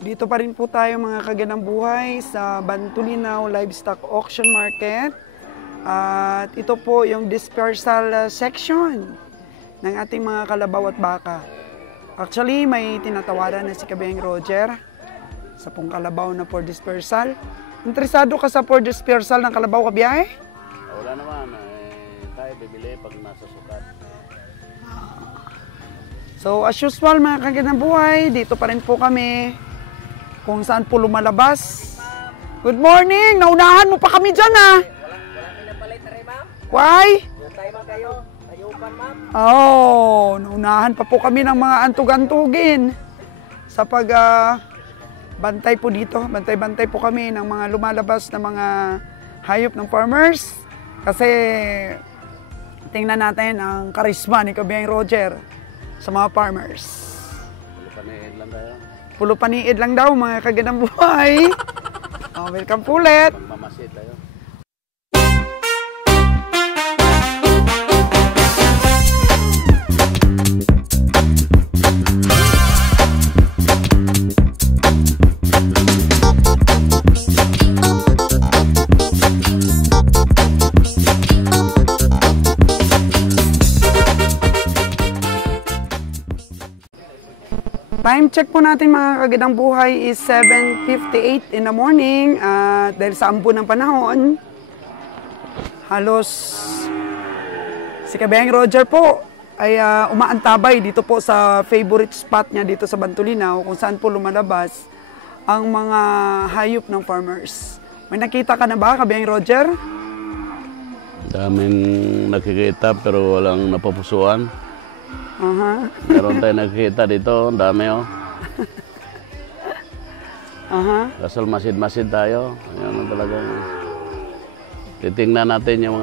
Dito pa rin po tayo mga kaganang buhay sa Bantulinaw Livestock Auction Market. At ito po yung dispersal section ng ating mga kalabaw at baka. Actually, may tinatawaran na si Kabeng Roger sa pong kalabaw na for dispersal. Interesado ka sa for dispersal ng kalabaw, Kabiyahe? Wala naman. Tayo bibili pag nasa sukat. So, as usual mga kaganang buhay, dito pa rin po kami kung saan po lumalabas. Good morning! Naunahan mo pa kami dyan, ha? Walang pinapalit na rin, ma'am. Why? Yung tayo man kayo. Ayupan, ma'am. Oh, naunahan pa po kami ng mga antug-antugin sa bantay po dito. Bantay-bantay po kami ng mga lumalabas na mga hayop ng farmers. Kasi tingnan natin ang karisma ni Kabeng Roger sa mga farmers. Paniid lang tayo. Pulo paniid lang daw mga kaganang buhay. Welcome po ulit. Magmamasid tayo. Time check po natin mga kagandang buhay is 7:58 in the morning. Dahil sa ambo ng panahon, halos si Kabeng Roger po ay umaantabay dito po sa favorite spot niya dito sa Bantulinaw kung saan po lumalabas ang mga hayop ng farmers. May nakita ka na ba, Kabeng Roger? Daming nakikita pero walang napupusuan. Meron tayo nakikita dito, ang dami oh. Kasal masid-masid tayo. Ayan talaga. Titingnan natin yung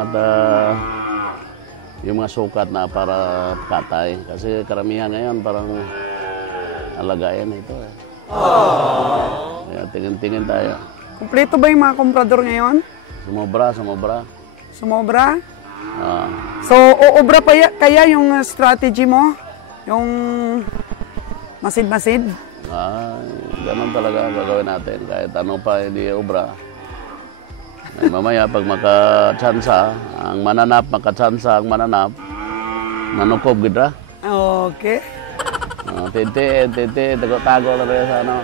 mga sukat na para patay. Kasi karamihan ngayon parang alagayan ito eh. Kaya tingin-tingin tayo. Kumpleto ba yung mga komprador ngayon? Sumobra, sumobra. Sumobra? So, uubra pa kaya yung strategy mo? Yung masid-masid? Ganun talaga gagawin natin. Kahit ano pa hindi ubra. Mamaya pag makatsansa, ang mananap, manukob gidra. Okay. Tinti, tago lang rin sa ano.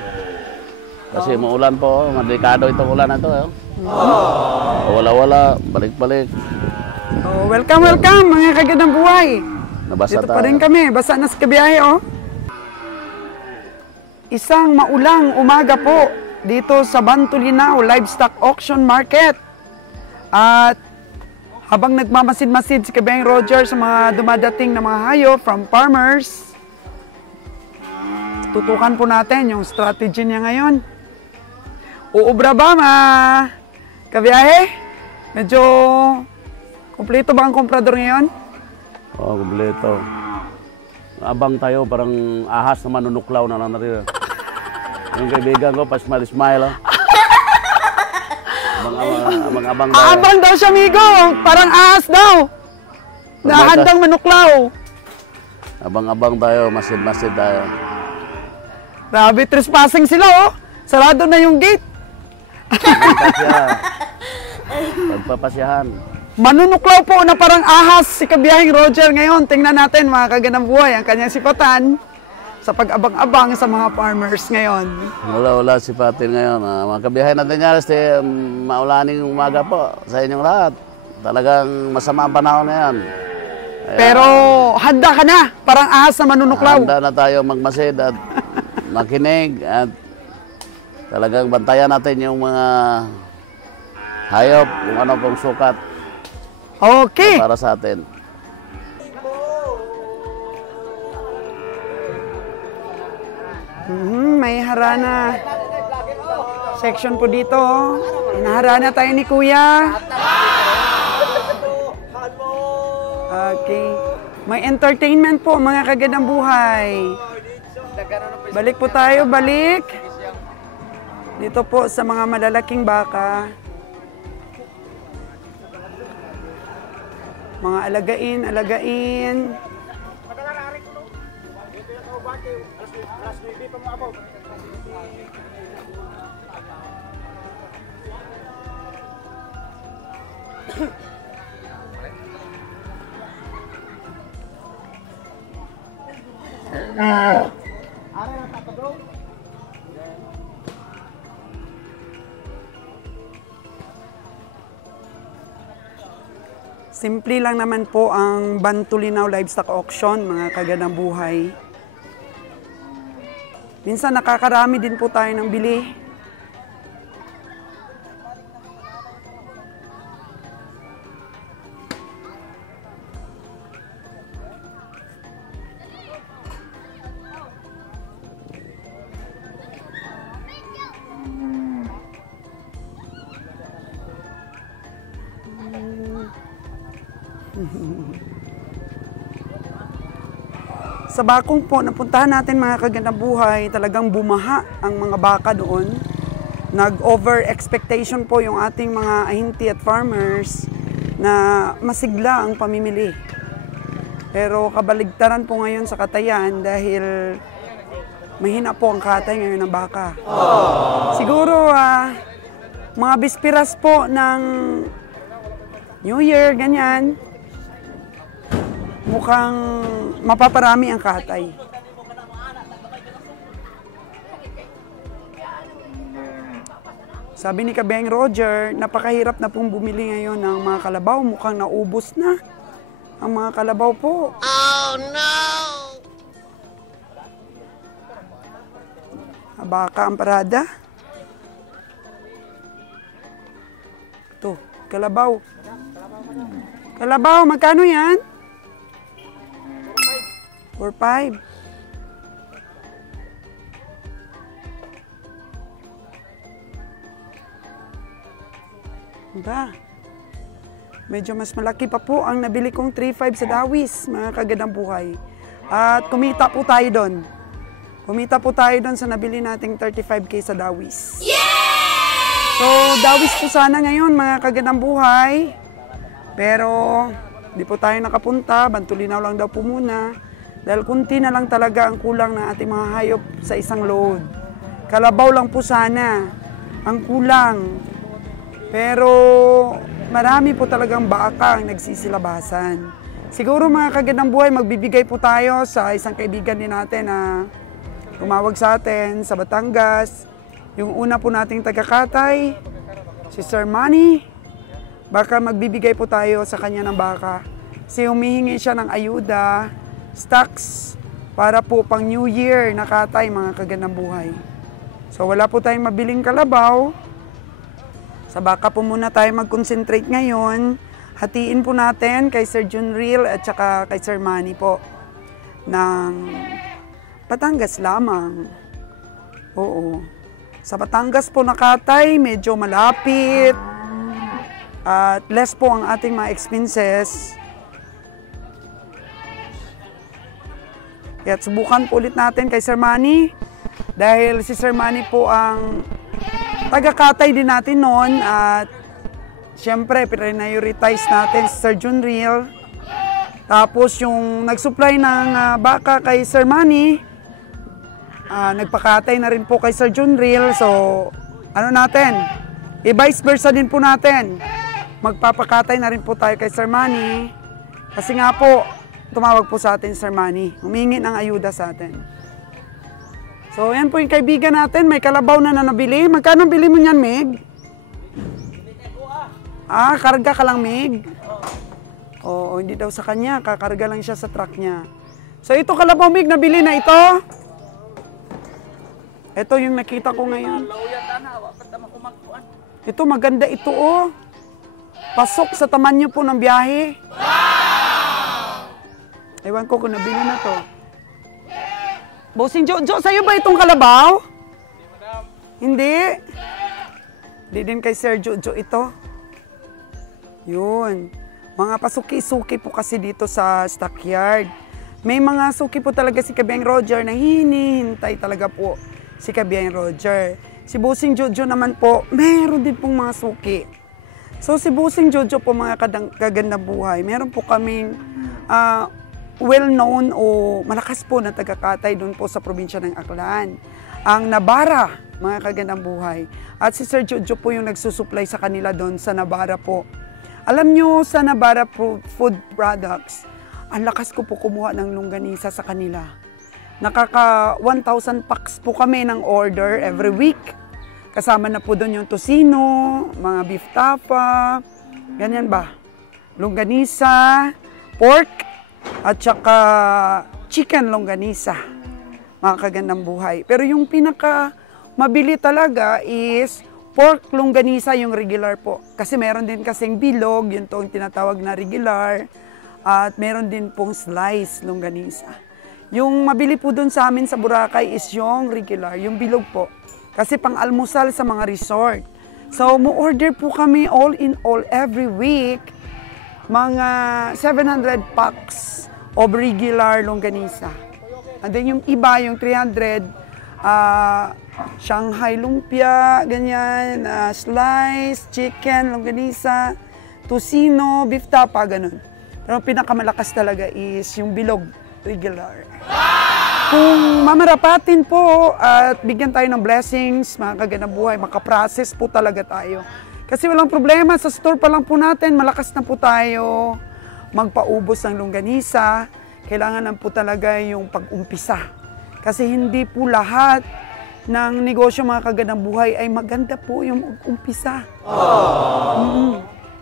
Kasi maulan po, madikado itong ulan na ito. Wala-wala, balik-balik. Welcome mga kagandang buhay. Nabasa dito pa rin kami, basa na sa Kabiyahe Isang maulang umaga po dito sa Bantulinaw Livestock Auction Market. At habang nagmamasid-masid si Kabeng Roger sa mga dumadating na mga hayop from farmers, tutukan po natin yung strategy niya ngayon. Uubra ba Kabiyahe? Medyo kumpleto ba ang komprador ngayon? Oo, kumpleto. Abang tayo, parang ahas na manunuklaw na natin. Yung kaibigan ko, pa-smile. Abang tayo. Abang daw siya, amigo! Parang ahas daw! Nahandang manuklaw! Abang-abang tayo, masid-masid tayo. Grabe, trespassing sila Sarado na yung gate. Pagpapasyahan. Manunuklaw po na parang ahas si Kabiyaheng Roger ngayon. Tingnan natin mga kagandang buhay ang kanyang sipatan sa pag-abang-abang sa mga farmers ngayon. Wala sipatin ngayon. Mga kabiyahe natin yan, maulaning umaga po sa inyong lahat. Talagang masama ang panahon ngayon. Pero handa ka na, parang ahas na manunuklaw. Handa na tayo magmasid at makinig at talagang bantayan natin yung mga hayop, kung ano pong sukat. Okay. Para sa atin. May harana section po dito. Hinaharana tayo ni Kuya. Okay. May entertainment po mga kagandang buhay. Balik po tayo, balik. Dito po sa mga malalaking baka. Mga alagain. Simple lang naman po ang Bantulinaw Livestock Auction, mga kagandang buhay. Minsan nakakarami din po tayo ng bili. Sa Bakong po, napuntahan natin mga kagandang buhay, talagang bumaha ang mga baka doon. Nag-over expectation po yung ating mga ahinti at farmers na masigla ang pamimili. Pero kabaligtaran po ngayon sa Katayan dahil mahina po ang katay ngayon ng baka. Siguro mga bispiras po ng New Year, ganyan. Mukhang mapaparami ang katay. Sabi ni Kabeng Roger, napakahirap na pong bumili ngayon ng mga kalabaw. Mukhang naubos na ang mga kalabaw po. Oh no! Baka ang parada. Ito, kalabaw. Kalabaw, magkano yan? 4-5. Ba? Medyo mas malaki pa po ang nabili kong 3-5 sa Dawis, mga kagandang buhay. At kumita po tayo doon. Kumita po tayo doon sa nabili nating 35K sa Dawis. Yeah! So, Dawis po sana ngayon, mga kagandang buhay. Pero, di po tayo nakapunta. Bantulinaw lang daw po muna. Dahil kunti na lang talaga ang kulang ng ating mga hayop sa isang load. Kalabaw lang po sana ang kulang. Pero marami po talagang baka ang nagsisilabasan. Siguro mga kagandang buhay, magbibigay po tayo sa isang kaibigan din natin na tumawag sa atin sa Batangas. Yung una po nating tagakatay, si Sir Manny. Baka magbibigay po tayo sa kanya ng baka. Kasi humihingi siya ng ayuda, stocks, para po pang New Year na katay, mga kagandang buhay. So wala po tayong mabiling kalabaw. Sa baka po muna tayo mag-concentrate ngayon. Hatiin po natin kay Sir Junril at saka kay Sir Manny po ng Batangas lamang. Oo. Sa Batangas po na katay, medyo malapit at less po ang ating mga expenses. Kaya subukan po ulit natin kay Sir Manny dahil si Sir Manny po ang taga-katay din natin noon at siyempre prioritize natin si Sir Junril. Tapos yung nag-supply ng baka kay Sir Manny, nagpakatay na rin po kay Sir Junril. So ano natin, i-vice versa din po natin. Magpapakatay na rin po tayo kay Sir Manny kasi nga po tumawag po sa atin Sir Manny, humingi ng ayuda sa atin. So, yan po yung kaibigan natin. May kalabaw na nabili. Magkano bili mo niyan, Meg? Karga ka lang, Meg? Oo, hindi daw sa kanya. Kakarga lang siya sa truck niya. So, ito kalabaw, Meg, nabili na ito. Ito yung nakita ko ngayon. Ito, maganda ito, oh. Pasok sa tamanyo po ng biyahe. Ewan ko kung nabili na to. Bossing Jojo, sa'yo ba itong kalabaw? Hindi. Hindi din kay Sir Jojo ito. Yun. Mga pasuki-suki po kasi dito sa stockyard. May mga suki po talaga si Kabeng Roger na hinihintay talaga po si Kabeng Roger. Si Bossing Jojo naman po, meron din pong mga suki. So si Bossing Jojo po, mga kagandang buhay, meron po kaming well-known o malakas po na taga-Katay doon po sa probinsya ng Aklan. Ang Nabara, mga kagandang buhay. At si Sir Jojo po yung nagsusupply sa kanila doon sa Nabara po. Alam nyo, sa Nabara Food Products, ang lakas ko po kumuha ng longganisa sa kanila. Nakaka 1,000 packs po kami ng order every week. Kasama na po doon yung tocino, mga beef tapa, ganyan ba? Longganisa, pork, at saka chicken longganisa. Mga kagandang buhay. Pero yung pinaka mabili talaga is pork longganisa, yung regular po. Kasi meron din kasing bilog, yun to ang tinatawag na regular. At meron din pong slice longganisa. Yung mabili po dun sa amin sa Boracay is yung regular, yung bilog po. Kasi pang almusal sa mga resort. So, mo-order po kami all in all every week, mga 700 packs of regular longganisa. And then yung iba, yung 300, Shanghai lumpia, ganyan, slice, chicken, longganisa, tocino, beef tapa, ganun. Pero pinakamalakas talaga is yung bilog, regular. Kung mamarapatin po at bigyan tayo ng blessings, mga kagandang buhay, makaprocess po talaga tayo. Kasi walang problema, sa store pa lang po natin, malakas na po tayo magpaubos ng longganisa. Kailangan lang po talaga yung pag-umpisa. Kasi hindi po lahat ng negosyo, mga kagandang buhay, ay maganda po yung umpisa.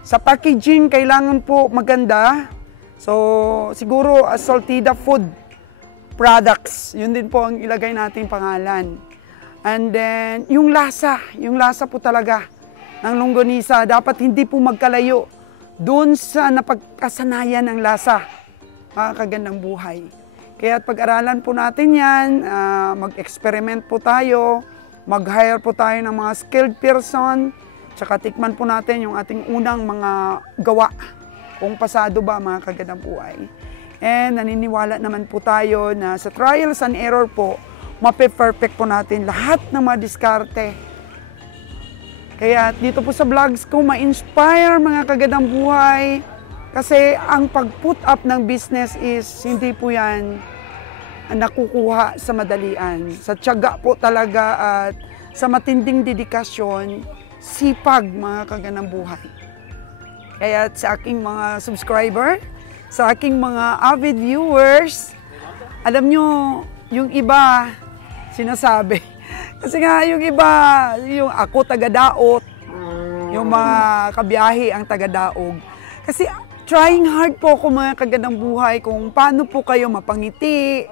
Sa packaging, kailangan po maganda. So, siguro, Saltida Food Products, yun din po ang ilagay nating pangalan. And then, yung lasa po talaga ng longganisa, dapat hindi po magkalayo doon sa napagkasanayan ng lasa, mga kagandang buhay. Kaya pag-aralan po natin yan, mag-experiment po tayo, mag-hire po tayo ng mga skilled person, tsaka tikman po natin yung ating unang mga gawa, kung pasado ba, mga kagandang buhay. And naniniwala naman po tayo na sa trials and error po, mape-perfect po natin lahat ng mga diskarte. Kaya dito po sa vlogs ko, ma-inspire mga kagandang buhay. Kasi ang pag-put up ng business is hindi po yan nakukuha sa madalian. Sa tiyaga po talaga at sa matinding dedikasyon, sipag mga kagandang buhay. Kaya sa aking mga subscriber, sa aking mga avid viewers, alam nyo, yung iba sinasabi. Kasi nga yung iba, yung ako taga-daot, yung mga kabiyahe ang taga-daog. Kasi trying hard po ako mga kagandang buhay kung paano po kayo mapangiti,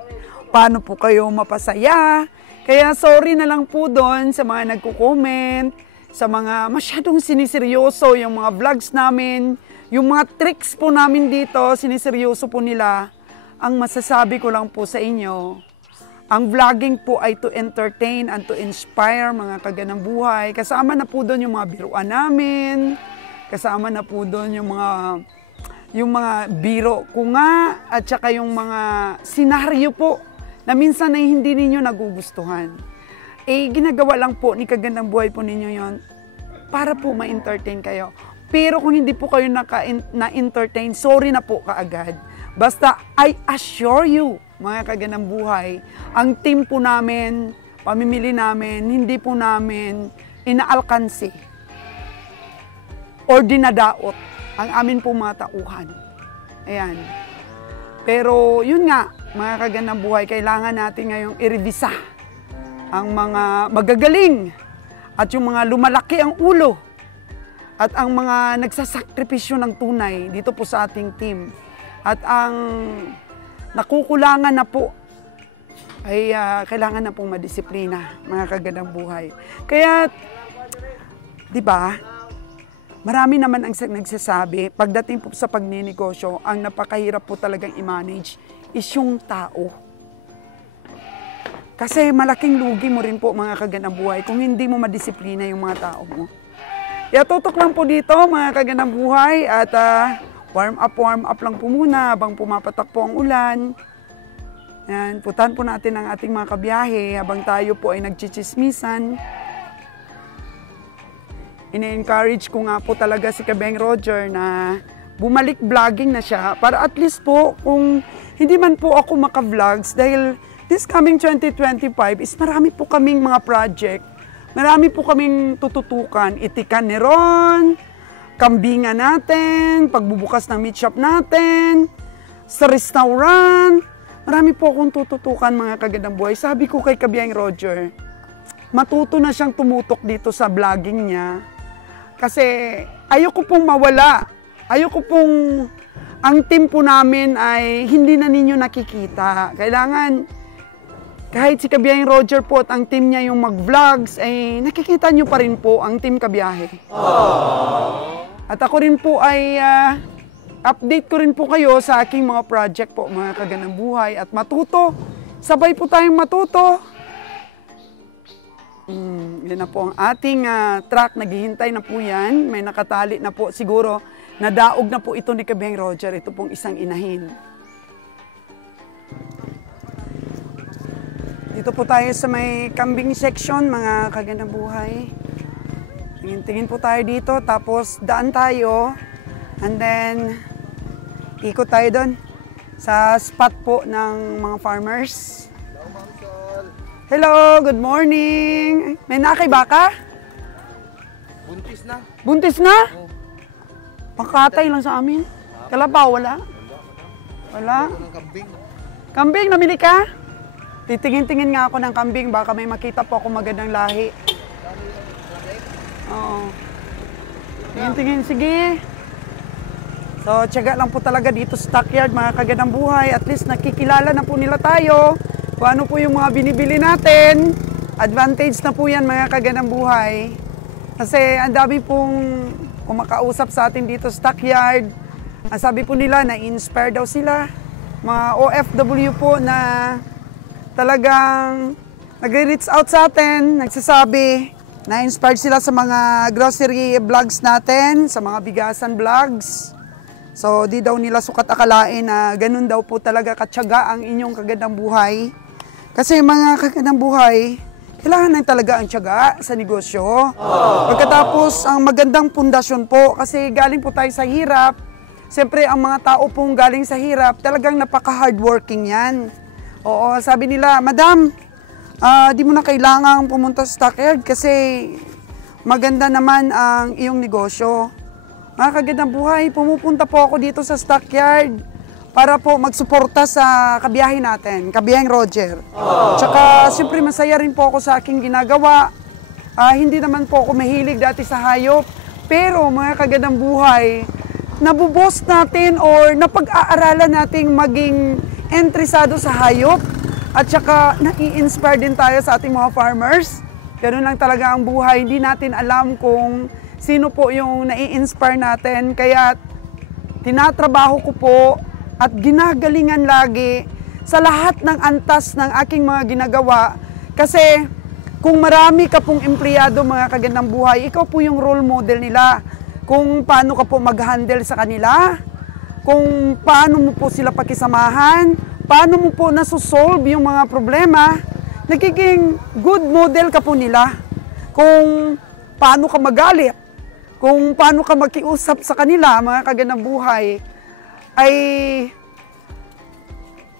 paano po kayo mapasaya. Kaya sorry na lang po doon sa mga nagko-comment, sa mga masyadong siniseryoso yung mga vlogs namin, yung mga tricks po namin dito, siniseryoso po nila. Ang masasabi ko lang po sa inyo, ang vlogging po ay to entertain and to inspire mga kagandang buhay. Kasama na po doon yung mga biruan namin, kasama na po doon yung mga biro ko nga, at saka yung mga senaryo po na minsan ay hindi ninyo nagugustuhan. Ginagawa lang po ni kagandang buhay po ninyo yon para po ma-entertain kayo. Pero kung hindi po kayo na-entertain, sorry na po kaagad. Basta, I assure you, mga kagandang buhay, ang team po namin, pamimili namin, hindi po namin inaalkansi or dinadaot ang amin po mga tauhan. Ayan. Pero yun nga, mga kagandang buhay, kailangan natin ngayong i-revisa ang mga magagaling at yung mga lumalaki ang ulo at ang mga nagsasakripisyo ng tunay dito po sa ating team. At ang nakukulangan na po ay kailangan na pong madisiplina, mga kagandang buhay. Kaya, di ba, marami naman ang nagsasabi, pagdating po sa pagninegosyo, ang napakahirap po talagang i-manage is yung tao. Kasi malaking lugi mo rin po, mga kagandang buhay, kung hindi mo madisiplina yung mga tao mo. Kaya tutok lang po dito, mga kagandang buhay, at warm up lang po muna habang pumapatak po ang ulan. Yan, putan po natin ang ating mga kabiyahe habang tayo po ay nagchichismisan. Ine-encourage ko nga po talaga si Kabeng Roger na bumalik vlogging na siya para at least po kung hindi man po ako maka-vlogs dahil this coming 2025 is marami po kaming mga project. Marami po kaming tututukan. Itikan ni Ron, kambingan natin, pagbubukas ng meat shop natin, sa restaurant. Marami po akong tututukan mga kagandang buhay. Sabi ko kay Kabiyang Roger, matuto na siyang tumutok dito sa vlogging niya. Kasi ayoko pong mawala. Ayoko pong ang team po namin ay hindi na ninyo nakikita. Kailangan kahit si Kabiyang Roger po at ang team niya yung mag-vlogs, ay nakikita nyo pa rin po ang team Kabiyahe. At ako rin po ay update ko rin po kayo sa aking mga project po, mga kagandang buhay. At matuto, sabay po tayong matuto. Yan na po ang ating truck, naghihintay na po yan. May nakatali na po siguro, nadaog na po ito ni Kabiyang Roger. Ito pong isang inahin. Dito po tayo sa may kambing section, mga kagandang buhay. Tingin-tingin po tayo dito, tapos daan tayo. And then, ikot tayo doon sa spot po ng mga farmers. Hello, good morning. May nakay baka? Buntis na. Buntis na? Pangkatay lang sa amin. Kalabaw, wala? Wala? Kambing. Kambing, namili ka? Titingin-tingin nga ako ng kambing, baka may makita po ako magandang lahi. Oo. Tingin-tingin, sige. So, tiyaga lang po talaga dito sa stockyard, mga kagandang buhay. At least nakikilala na po nila tayo kung ano po yung mga binibili natin. Advantage na po yan, mga kagandang buhay. Kasi ang dami pong kumakausap sa atin dito sa stockyard. Ang sabi po nila, na-inspire daw sila. Mga OFW po na talagang nagre-reach out sa atin, nagsasabi, na-inspired sila sa mga grocery vlogs natin, sa mga bigasan vlogs. So, di daw nila sukat akalain na ganun daw po talaga katyaga ang inyong kagandang buhay. Kasi mga kagandang buhay, kailangan na talaga ang tiyaga sa negosyo. Pagkatapos, ang magandang pundasyon po, kasi galing po tayo sa hirap. Siyempre, ang mga tao pong galing sa hirap, talagang napaka-hardworking yan. Oo, sabi nila, Madam, di mo na kailangang pumunta sa stockyard kasi maganda naman ang iyong negosyo. Mga kagandang buhay, pumupunta po ako dito sa stockyard para po magsuporta sa kabiyahe natin, Kabiyang Roger. Tsaka, siyempre masaya rin po ako sa aking ginagawa. Hindi naman po ako mahilig dati sa hayop. Pero mga kagandang buhay, nabubos natin or napag-aaralan nating maging entresado sa hayop at saka nai-inspire din tayo sa ating mga farmers. Ganun lang talaga ang buhay. Hindi natin alam kung sino po yung nai-inspire natin. Kaya tinatrabaho ko po at ginagalingan lagi sa lahat ng antas ng aking mga ginagawa. Kasi kung marami ka pong empleyado, mga kagandang buhay, ikaw po yung role model nila. Kung paano ka po mag-handle sa kanila, kung paano mo po sila pakisamahan, paano mo po nasusolve yung mga problema, nagiging good model ka po nila. Kung paano ka magalit, kung paano ka makiusap sa kanila, mga kagandang buhay, ay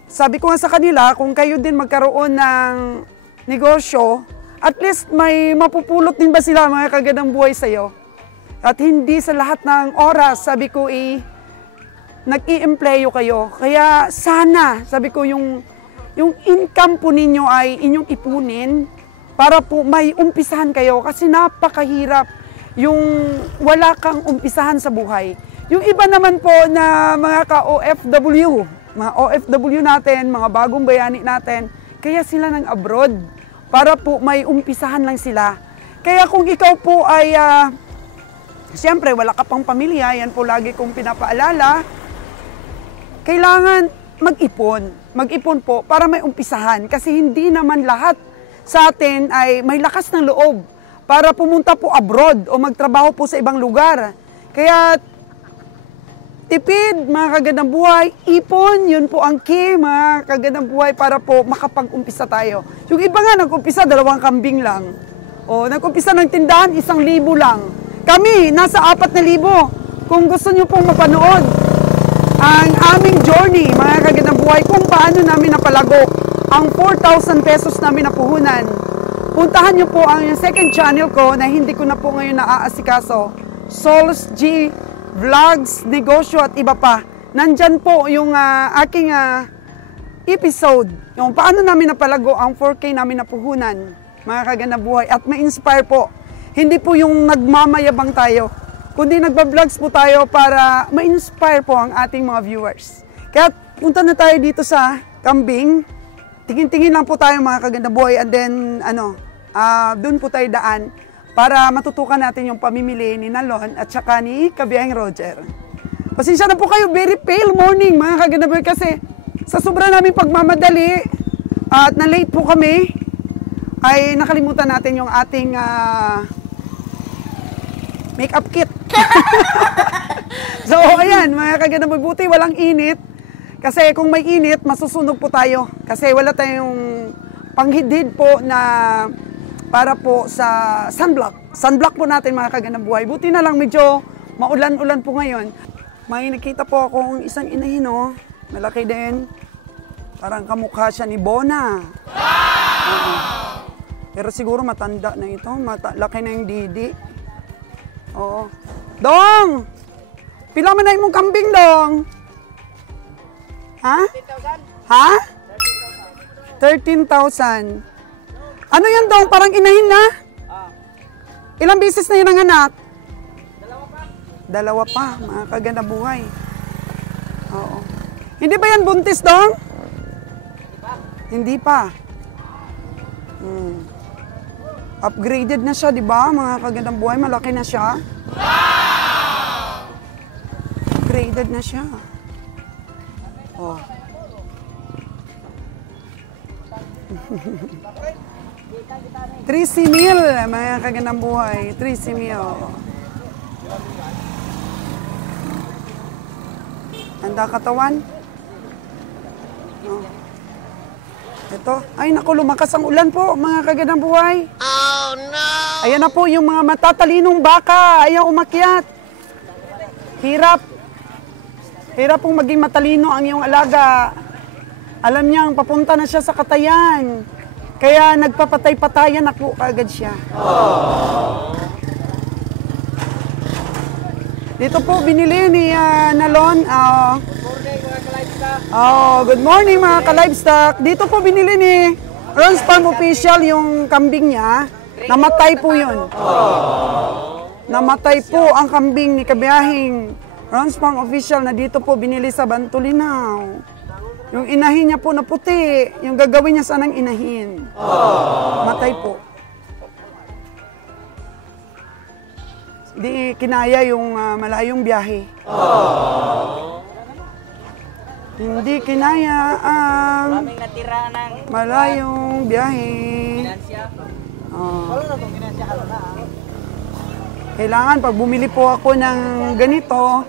sabi ko nga sa kanila, kung kayo din magkaroon ng negosyo, at least may mapupulot din ba sila, mga kagandang buhay sa'yo? At hindi sa lahat ng oras, sabi ko, nag-i-empleyo kayo. Kaya sana, sabi ko, yung income po ninyo ay inyong ipunin para po may umpisahan kayo. Kasi napakahirap yung wala kang umpisahan sa buhay. Yung iba naman po na mga ka-OFW, mga OFW natin, mga bagong bayani natin, kaya sila ng abroad para po may umpisahan lang sila. Kaya kung ikaw po ay siyempre, wala ka pang pamilya, yan po lagi kong pinapaalala. Kailangan mag-ipon. Mag-ipon po para may umpisahan. Kasi hindi naman lahat sa atin ay may lakas ng loob para pumunta po abroad o magtrabaho po sa ibang lugar. Kaya tipid, mga kagandang buhay, ipon, yun po ang key, mga kagandang buhay, para po makapag-umpisa tayo. Yung iba nga, nag-umpisa, 2 kambing lang. O, nag-umpisa ng tindahan, 1,000 lang. Kami, nasa 4,000. Kung gusto nyo pong mapanood ang aming journey, mga kagandang buhay, buhay kung paano namin napalago ang 4,000 pesos namin na puhunan. Puntahan nyo po ang second channel ko na hindi ko na po ngayon naaasikaso. Souls G Vlogs, Negosyo at iba pa. Nandyan po yung aking episode. Yung paano namin napalago ang 4K namin na puhunan. Mga kaganda buhay. At ma-inspire po. Hindi po yung nagmamayabang tayo. Kundi nagba-vlogs po tayo para ma-inspire po ang ating mga viewers. Kaya punta na tayo dito sa Kambing. Tingin-tingin lang po tayo mga kaganda buhay. And then, doon po tayo daan para matutukan natin yung pamimili ni Nalon at saka ni Kabiyahing Roger. Pasensya na po kayo, very pale morning mga kaganda buhay kasi sa sobra namin pagmamadali at na-late po kami ay nakalimutan natin yung ating makeup kit. So, ayan, mga kaganda buti, walang init. Kasi kung may init, masusunog po tayo. Kasi wala tayong panghidid po na para po sa sunblock. Sunblock po natin, mga kaganda buhay. Buti na lang medyo maulan-ulan po ngayon. May nakita po akong isang inahin, no? Malaki din. Parang kamukha siya ni Bona. Pero siguro matanda na ito. Laki na yung didi. Oo. Dong! Pila man na imong kambing, Dong? Ha? 13,000. Ha? 13,000. Ano yan, Dong? Parang inahin na? Ilang bisis na yun ang anak? Dalawa pa. Mga kaganda buhay. Oo. Hindi ba yan buntis, Dong? Hindi pa. Upgraded na siya, di ba? Mga kagandang buhay, malaki na siya. Upgraded na siya. Oh. $3,000, mga kagandang buhay. $3,000. Handa katawan? Oh. Ito. Ay, naku, lumakas ang ulan po, mga kagandang buhay. Oh, no! Ayan na po yung mga matatalinong baka. Ayaw umakyat. Hirap. Hirap pong maging matalino ang iyong alaga. Alam niyang papunta na siya sa katayan. Kaya nagpapatay-patayan na po kaagad siya. Oh. Dito po binili ni Nalon. Good morning mga ka-livestock. Dito po binili ni Ron's Farm Official yung kambing niya. Namatay po yun. Namatay po ang kambing ni Kabiyahing Ron's Farm Official na dito po binili sa Bantulinaw. Yung inahin niya po na puti, yung gagawin niya sanang inahin. Matay po. Di kinaya yung malayong biyahe. Hindi kinaya ang malayong biyahe. Kailangan pag bumili po ako ng ganito,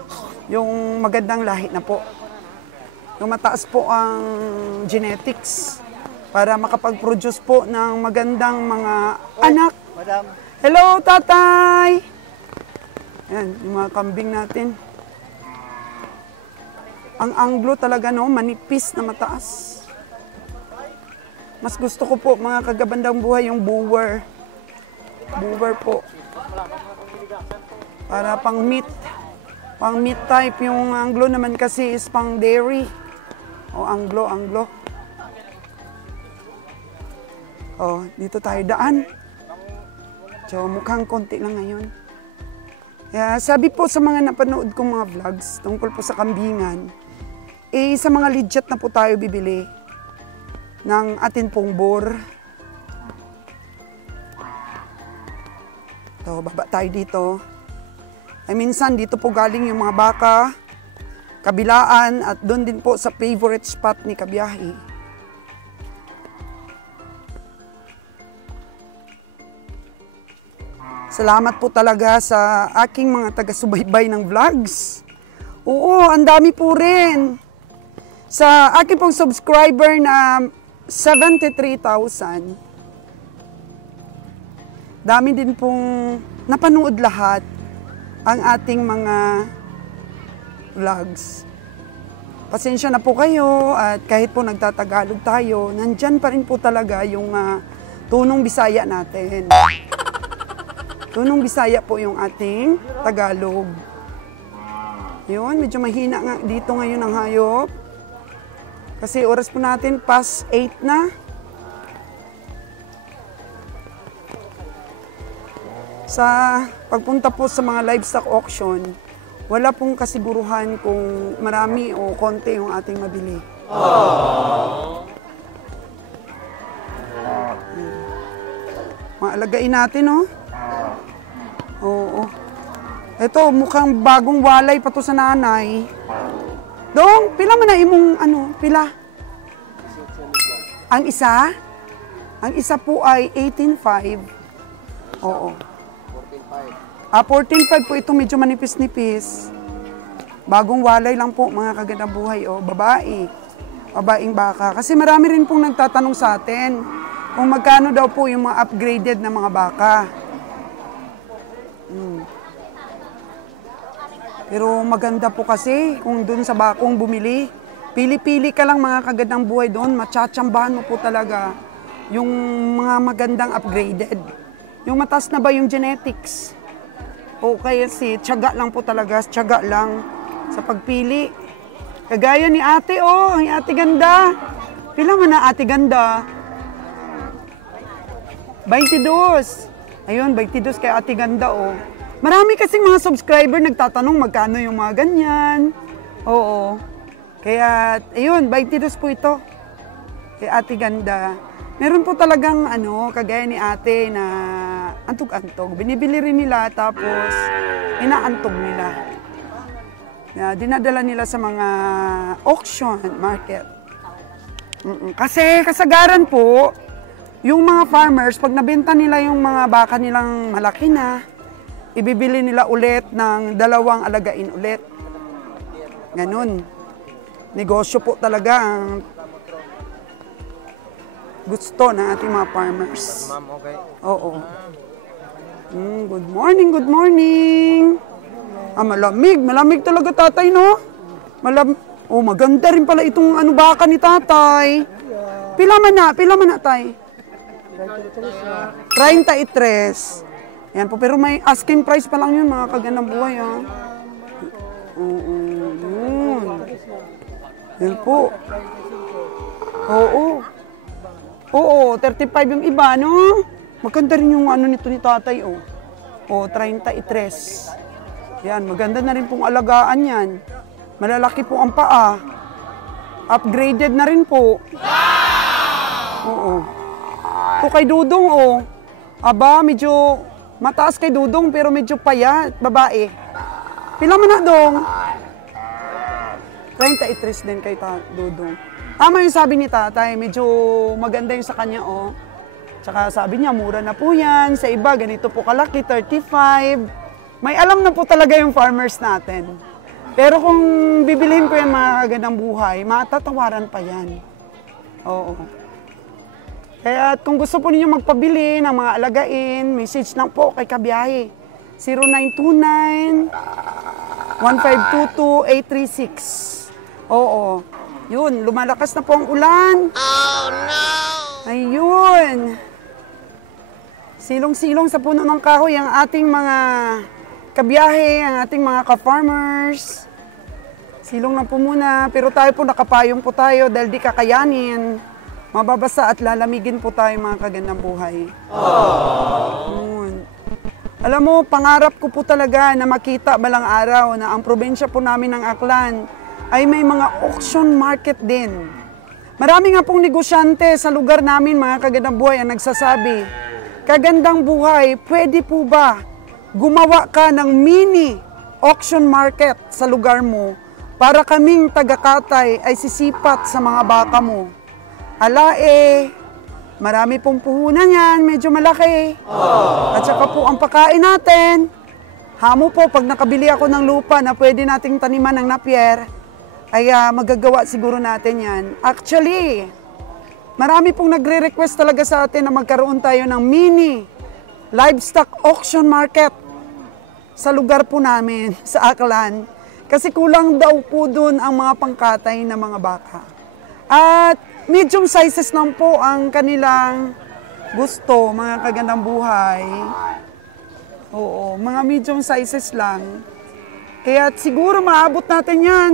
yung magandang lahi na po. Yung mataas po ang genetics para makapag-produce po ng magandang mga anak. Hello, tatay! Yan, yung mga kambing natin. Ang Anglo talaga, no, manipis na mataas. Mas gusto ko po, mga kagabandang buhay, yung boer. Boer po. Para pang meat. Pang meat type. Yung Anglo naman kasi is pang dairy. O, Anglo. O, dito tayo daan. So, mukhang konti lang ngayon. Kaya sabi po sa mga napanood kong mga vlogs tungkol po sa kambingan, sa mga legit na po tayo bibili ng atin pong bore. So, baba tayo dito. Ay minsan dito po galing yung mga baka, kabilaan, at doon din po sa favorite spot ni Kabiyahe. Salamat po talaga sa aking mga taga-subaybay ng vlogs. Oo, ang dami po rin. Sa aking pong subscriber na 73,000, dami din pong napanood lahat ang ating mga vlogs. pasensya na po kayo at kahit po nagtatagalog tayo, nandyan pa rin po talaga yung tunong Bisaya natin. Tunong Bisaya po yung ating Tagalog. Yun, medyo mahina nga dito ngayon ang hayop. Kasi oras po natin past 8 na. Sa pagpunta po sa mga livestock auction, wala pong kasiguruhan kung marami o konti yung ating mabili. Maalagain natin, no? Oo. Ito, mukhang bagong walay pa to sa nanay. Dong, pila man na imong pila? Ang isa? Ang isa po ay 18.5. Oo. 14.5 po ito, medyo manipis-nipis. Bagong walay lang po, mga kagandang buhay. O, babae. Babaeng baka. Kasi marami rin pong nagtatanong sa atin kung magkano daw po yung mga upgraded na mga baka. Pero maganda po kasi kung doon sa bakong bumili. Pili-pili ka lang mga kagandang buhay doon. Matsatsambahan mo po talaga yung mga magandang upgraded. Yung mataas na ba yung genetics? O kaya tiyaga lang po talaga, tiyaga lang sa pagpili. Kagaya ni ate, ang ate ganda. Pila man na ate ganda? 22. Ayun, 22 kay ate ganda, Marami kasing mga subscriber nagtatanong magkano yung mga ganyan. Oo. Kaya, ayun, 22 po ito. Kay ate ganda. Meron po talagang, kagaya ni ate na antog-antog. Binibili rin nila, tapos inaantog nila. Dinadala nila sa mga auction market. Kasi kasagaran po, yung mga farmers, pag nabenta nila yung mga baka nilang malaki na, ibibili nila ulit ng 2 alagain ulit. Ganun. Negosyo po talaga ang gusto ng ating mga farmers. Ma'am, okay. Oo. Good morning, good morning. Malamig. Malamig talaga, tatay, no? Maganda rin pala itong baka ni tatay. Pila man na, tay? 33. Yan po, pero may asking price pa lang yun, mga kagandang buhay, Oo, yun. Yan po. Oo, 35 yung iba, no? Maganda rin yung nito ni tatay, 33. Yan, maganda na rin pong alagaan yan. Malalaki po ang paa. Upgraded na rin po. Oo. Ito kay Dudong, Aba, medyo mataas kay Dudong pero medyo payat, babae. Pila man na, Dong? 33 din kay Dudong. Tama yung sabi ni tatay, medyo maganda yung sa kanya, Tsaka sabi niya, mura na po yan. Sa iba, ganito po kalaki, 35. May alam na po talaga yung farmers natin. Pero kung bibilihin ko yan mga kagandang buhay, matatawaran pa yan. Oo. Kaya kung gusto po ninyo magpabili ng mga alagain, message lang po kay Kabiyahe. 0929-1522-836. Oo. Yun, lumalakas na po ang ulan. Oh, no! Ayun. Silong-silong sa puno ng kahoy ang ating mga kabiyahe, ang ating mga ka-farmers. Silong lang po muna, pero tayo po nakapayong po tayo dahil di kakayanin. Mababasa at lalamigin po tayo mga kagandang buhay. Alam mo, pangarap ko po talaga na makita balang araw na ang probinsya po namin ng Aklan ay may mga auction market din. Marami nga pong negosyante sa lugar namin mga kagandang buhay ang nagsasabi, kagandang buhay, pwede po ba gumawa ka ng mini auction market sa lugar mo para kaming taga-Katay ay sisipat sa mga baka mo? Marami pong puhunan yan, medyo malaki. At saka po ang pagkain natin. Hamo po, pag nakabili ako ng lupa na pwede nating taniman ng napier, ay magagawa siguro natin yan. Actually, marami pong nagre-request talaga sa atin na magkaroon tayo ng mini livestock auction market sa lugar po namin, sa Aklan. Kasi kulang daw po dun ang mga pangkatay na mga baka. At medium sizes lang po ang kanilang gusto, mga kagandang buhay. Oo, mga medium sizes lang. Kaya siguro maabot natin yan.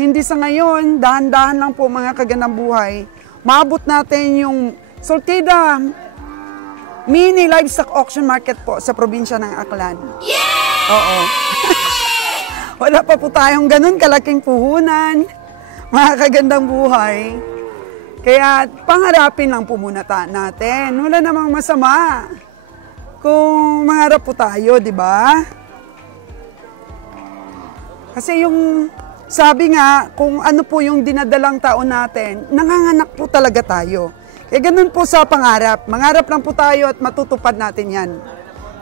Hindi sa ngayon, dahan-dahan lang po mga kagandang buhay. Maabot natin yung Soltida Mini Livestock Auction Market po sa probinsya ng Aklan. Yeah! Oo. Wala pa po tayong ganun kalaking puhunan, mga kagandang buhay. Kaya pangarapin lang po muna natin. Wala namang masama kung mangarap po tayo, di ba? Kasi yung sabi nga, kung ano po yung dinadalang taon natin, nanganganak po talaga tayo. Kaya ganun po sa pangarap. Mangarap lang po tayo at matutupad natin yan.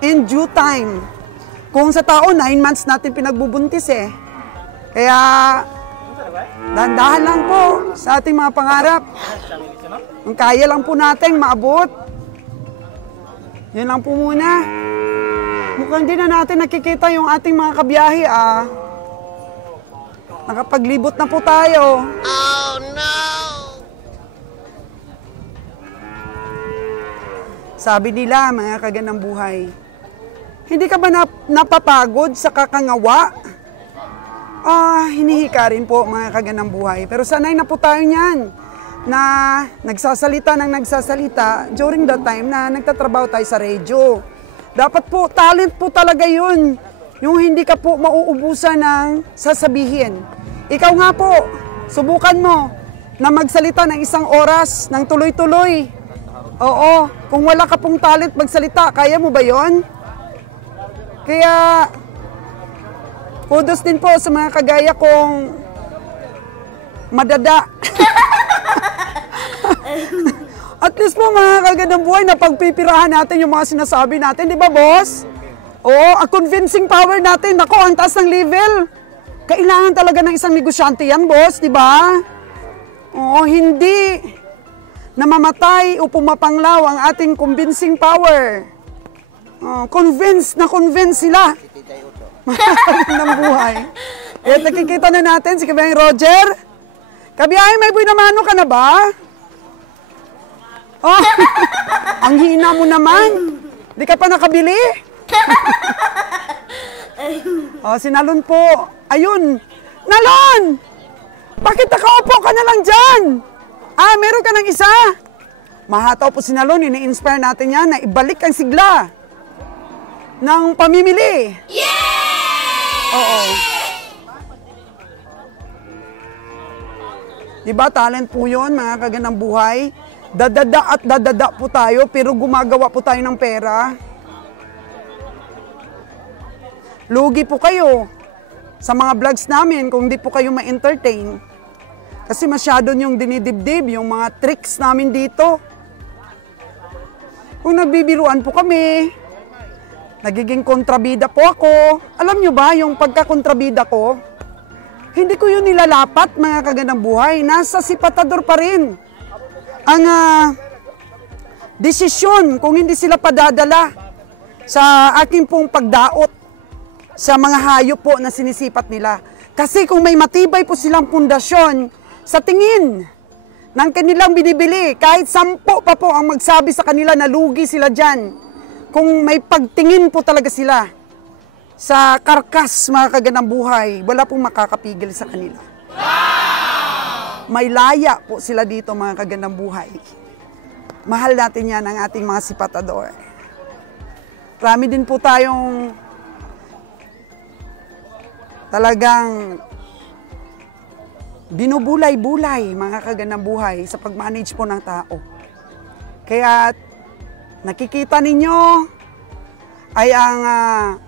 In due time. Kung sa taon, 9 months natin pinagbubuntis eh. Kaya, dahan-dahan lang po sa ating mga pangarap. Ang kaya lang po natin maabot. Yan lang po muna. Mukhang di na natin nakikita yung ating mga kabiyahe ah. Nakapaglibot na po tayo. Oh no! Sabi nila, mga kagandang buhay, hindi ka ba napapagod sa kakangawa? Hinihika rin po mga kagandang buhay. Pero sanay na po tayo niyan na nagsasalita during the time na nagtatrabaho tayo sa radyo. Dapat po, talent po talaga yun. Yung hindi ka po mauubusan ng sasabihin. Ikaw nga po, subukan mo na magsalita ng 1 oras ng tuloy-tuloy. Oo, kung wala ka pong talent magsalita, kaya mo ba yon? Kaya, kudos din po sa mga kagaya kong madada. At least po mga kagandang buhay na pagpipirahan natin yung mga sinasabi natin, di ba boss? Oo, ang convincing power natin, nako, ang taas ng level. Kailangan talaga ng isang negosyante yan, boss, di ba? Oo, hindi namamatay o pumapanglaw ang ating convincing power. Convince sila. Ng buhay. At nakikita na natin si Kabiyahe Roger. Kabiyahe, may buhay na mano ka na ba? Oh, ang hina mo naman. Di ka pa nakabili? Si Nalon po. Ayun. Nalon! Bakit nakaupo ka na lang dyan? Meron ka ng isa? Mahataw po si Nalon. Ini-inspire natin yan na ibalik ang sigla ng pamimili. Yeah! Oo. Diba, talent po yun, mga kagandang buhay. Dadada at dadada po tayo, pero gumagawa po tayo ng pera. Lugi po kayo sa mga vlogs namin kung di po kayo ma-entertain. Kasi masyado niyong dinidibdib yung mga tricks namin dito. Kung nagbibiruan po kami, nagiging kontrabida po ako. Alam nyo ba, yung pagkakontrabida ko, hindi ko yun nilalapat, mga kagandang buhay. Nasa sipatador pa rin ang desisyon kung hindi sila padadala sa aking pong pagdaot sa mga hayop po na sinisipat nila. Kasi kung may matibay po silang pundasyon sa tingin ng kanilang binibili, kahit 10 pa po ang magsabi sa kanila na lugi sila dyan, kung may pagtingin po talaga sila sa karkas, mga kagandang buhay, wala pong makakapigil sa kanila. May laya po sila dito, mga kagandang buhay. Mahal natin yan ang ating mga sipatador. Marami din po tayong talagang binubulay-bulay, mga kagandang buhay, sa pag-manage po ng tao. Kaya nakikita ninyo ay ang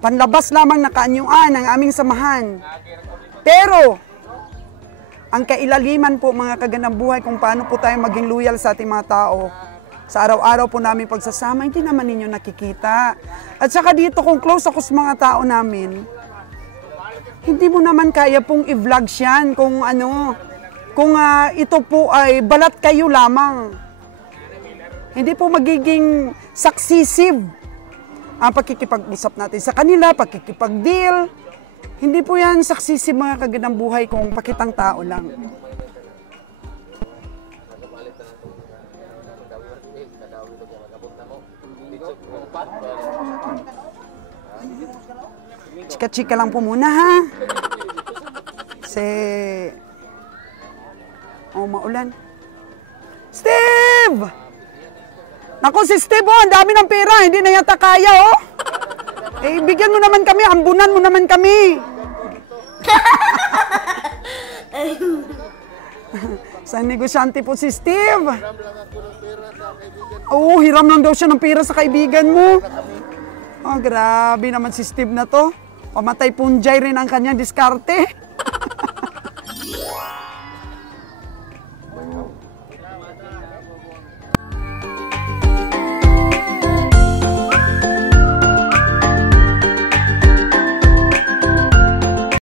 panlabas lamang na kaanyuan ng aming samahan. Pero, ang kailaliman po, mga kagandang buhay, kung paano po tayo maging loyal sa ating mga tao, sa araw-araw po namin pagsasama, hindi naman ninyo nakikita. At saka dito, kung close ako sa mga tao namin, hindi mo naman kaya pong i-vlog yan kung ito po ay balat kayo lamang. Hindi po magiging successive ang pakikipag-usap natin sa kanila, pakikipag-deal. Hindi po yan saksisi mga kagandang buhay kung pakitang tao lang. Chika-chika lang po muna ha. Kasi... Oh, maulan. Steve! Naku si Steve, oh, ang dami ng pera. Hindi na yata kaya, oh. Eh, bigyan mo naman kami. Ambunan mo naman kami. Sa negosyante po si Steve. Oo, hiram lang daw siya ng pera sa kaibigan mo. Oh, grabe naman si Steve na to. Pamatay punjay rin ang kanyang diskarte.